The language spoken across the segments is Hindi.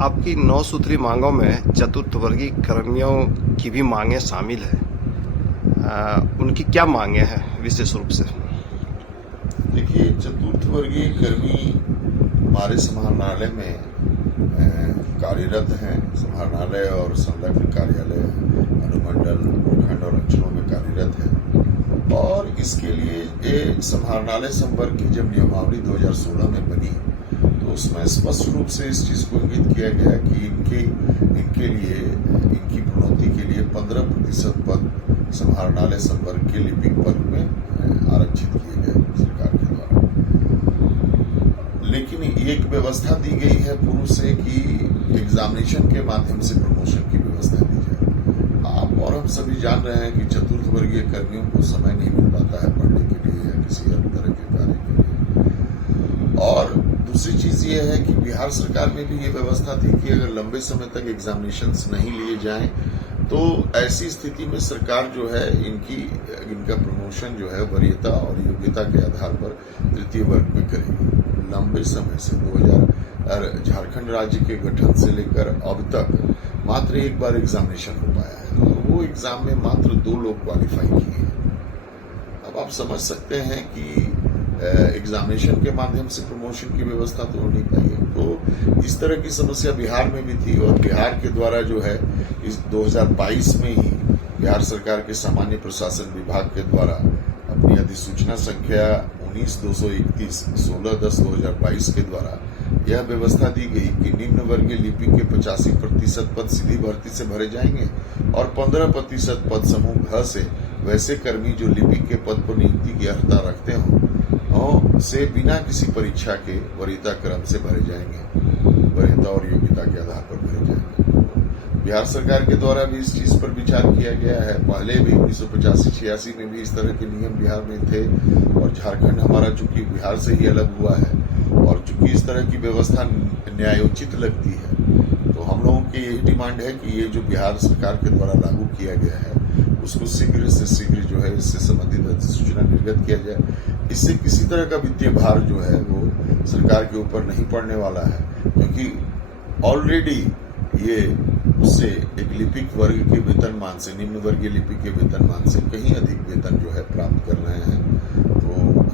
आपकी 9 सूत्री मांगों में चतुर्थ वर्गीय कर्मियों की भी मांगें शामिल है। उनकी क्या मांगे हैं विशेष रूप से? देखिए, चतुर्थ वर्गीय कर्मी हमारे समाहरणालय में कार्यरत हैं। समाहरणालय और संलग्न कार्यालय अनुमंडल, प्रखंड और अंचलों में कार्यरत है और इसके लिए ये समाहरणालय संवर्ग की जब नियमावली 2016 में बनी तो उसमें स्पष्ट रूप से इस चीज को इंगित किया गया कि इनके लिए इनकी प्रोन्नति के लिए 15% पद समाहरणालय संवर्ग के लिपिक वर्ग में आरक्षित किए गए सरकार के द्वारा। लेकिन एक व्यवस्था दी गई है पूर्व से कि एग्जामिनेशन के माध्यम से प्रमोशन की व्यवस्था दी जाए। आप और हम सभी जान रहे हैं कि चतुर्थ वर्गीय कर्मियों को समय नहीं मिल पाता है पढ़ने के लिए या किसी अन्य तरह के कार्य के लिए। और दूसरी चीज ये है कि बिहार सरकार में भी ये व्यवस्था थी कि अगर लंबे समय तक एग्जामिनेशंस नहीं लिए जाएं तो ऐसी स्थिति में सरकार जो है इनका प्रमोशन जो है वरीयता और योग्यता के आधार पर तृतीय वर्ग में करेगी। लंबे समय से 2000 झारखंड राज्य के गठन से लेकर अब तक मात्र एक बार एग्जामिनेशन हो पाया है और वो एग्जाम में मात्र 2 लोग क्वालिफाई किए हैं। अब आप समझ सकते हैं कि एग्जामिनेशन के माध्यम से प्रमोशन की व्यवस्था तो हो नहीं पाई है। तो इस तरह की समस्या बिहार में भी थी और बिहार के द्वारा जो है इस 2022 में ही बिहार सरकार के सामान्य प्रशासन विभाग के द्वारा अपनी अधिसूचना संख्या 19/231 16/10/2022 के द्वारा यह व्यवस्था दी गई कि निम्न वर्गीय लिपिक के 85% पद सीधी भर्ती से भरे जाएंगे और 15% पद समूह घ से वैसे कर्मी जो लिपिक के पद पर नियुक्ति की अर्हता रखते हों से बिना किसी परीक्षा के वरीयता क्रम से भरे जाएंगे, वरीयता और योग्यता के आधार पर भरे जाएंगे। बिहार सरकार के द्वारा भी इस चीज पर विचार किया गया है। पहले भी 1985-86 में भी इस तरह के नियम बिहार में थे और झारखंड हमारा चूंकि बिहार से ही अलग हुआ है और चूंकि इस तरह की व्यवस्था न्यायोचित लगती है तो हम लोगों की यही डिमांड है कि ये जो बिहार सरकार के द्वारा लागू किया गया है उसको शीघ्र से शीघ्र जो है इससे संबंधित अधिसूचना निर्गत किया जाए। इससे किसी तरह का वित्तीय भार जो है वो सरकार के ऊपर नहीं पड़ने वाला है, क्योंकि ऑलरेडी ये उससे एक लिपिक वर्ग के वेतनमान से, निम्न वर्गीय लिपिक के वेतनमान से कहीं अधिक वेतन जो है प्राप्त कर रहे हैं। तो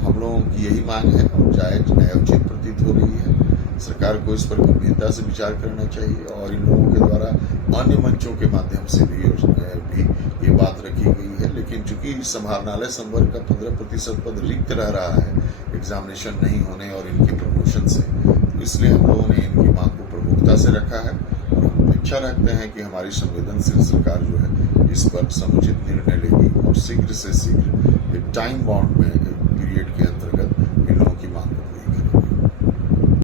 हम लोगों की यही मांग है और जायज न्यायोचित प्रतीत हो रही है। सरकार को इस पर गंभीरता से विचार करना चाहिए और इन लोगों के द्वारा अन्य मंचों के माध्यम से भी ये बात रखी गई है। लेकिन चूंकि समाहरणालय संवर्ग का 15% पद रिक्त रह रहा है एग्जामिनेशन नहीं होने और इनके प्रमोशन से, तो इसलिए हम लोगों ने इनकी मांग को प्रमुखता से रखा है और हम इच्छा रखते हैं कि हमारी संवेदनशील सरकार जो है इस पर समुचित निर्णय लेगी और शीघ्र से शीघ्र एक टाइम बाउंड में